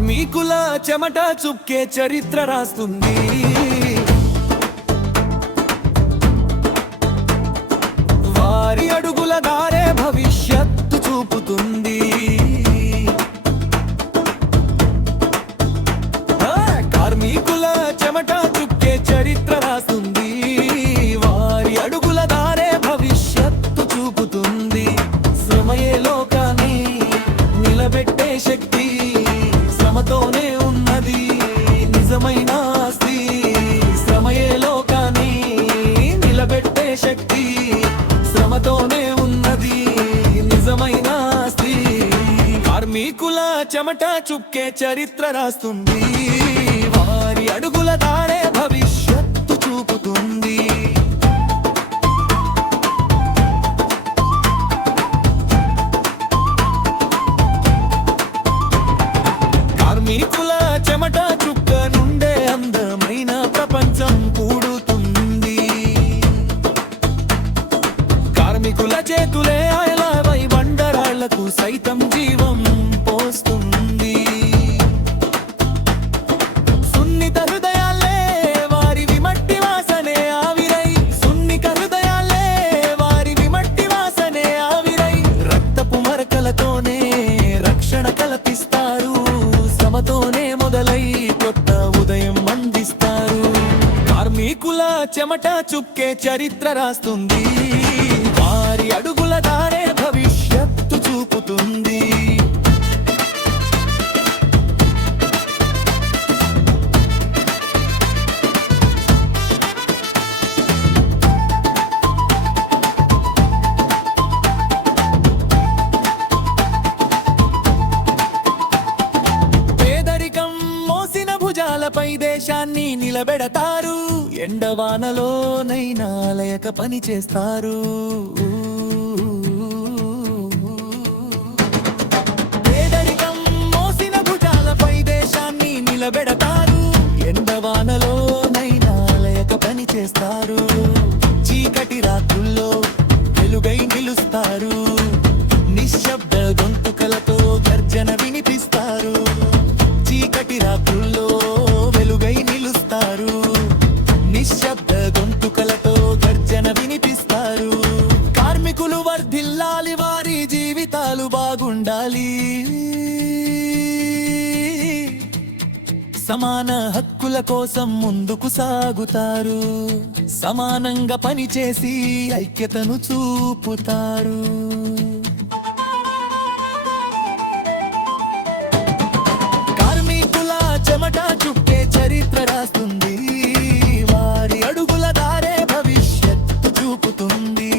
కార్మికుల చెమట చుక్కే చరిత్ర రాస్తుంది. వారి అడుగుల దారే భవిష్యత్తు చూపుతుంది. కార్మికుల చెమట చుక్కే చరిత్ర రాస్తుంది. వారి అడుగుల దారే భవిష్యత్తు చూపుతుంది. శ్రమయే లోకాన్ని నిలబెట్టే శక్తి, శ్రమతోనే ఉన్నది నిజమైన ఆస్తి. శ్రమయే లోకాన్ని నిలబెట్టే శక్తి, శ్రమతోనే ఉన్నది నిజమైన ఆస్తి. కార్మికుల చెమట చుక్కే చరిత్ర రాస్తుంది. వారి అడుగుల దారే భవిష్యత్తు చూపుతుంది. కార్మికుల చెమట చుక్క నుండే అందమైన ప్రపంచం కూడుతుంది. కార్మికుల చేతులే ఆయలవై బండరాళ్లకు సైతం జీవం పోస్తుంది. సున్నిత హృదయాలే వారివి మట్టి వాసనే ఆవిరై, సున్నిత హృదయాలే వారివి మట్టి వాసనే ఆవిరై, రక్తపు మరకలతోనే రక్షణ కల్పిస్తారు. శ్రమతోనే మొదలై కొత్త ఉదయం అందిస్తారు. కార్మికుల చెమట చుక్కే చరిత్ర రాస్తుంది. వారి అడుగుల దారే భవిష్యత్తు చూపుతుంది. పేదరికం మోసిన భుజాలపై దేశాన్ని నిలబెడతారు. ఎండవానలోనైనా లయక పని చేస్తారు. పేదరికం మోసిన భుజాలపై దేశాన్ని నిలబెడతారు. ఎండవానలోనైనా లయక పని చేస్తారు. చీకటి రాత్రుల్లో వెలుగై నిలుస్తారు. నిశ్శబ్ద గొంతుకలతో గర్జన వినిపిస్తారు. చీకటి రాత్రుల్లో వెలుగై నిలుస్తారు. నిశ్శబ్ద గొంతుకలతో గర్జన వినిపిస్తారు. కార్మికులు వర్ధిల్లాలి, వారి జీవితాలు బాగుండాలి. సమాన హక్కుల కోసం ముందుకు సాగుతారు. సమానంగా పనిచేసి ఐక్యతను చూపుతారు. కార్మికుల చెమట చుక్కే చరిత్ర రాస్తుంది. వారి అడుగుల దారే భవిష్యత్తు చూపుతుంది.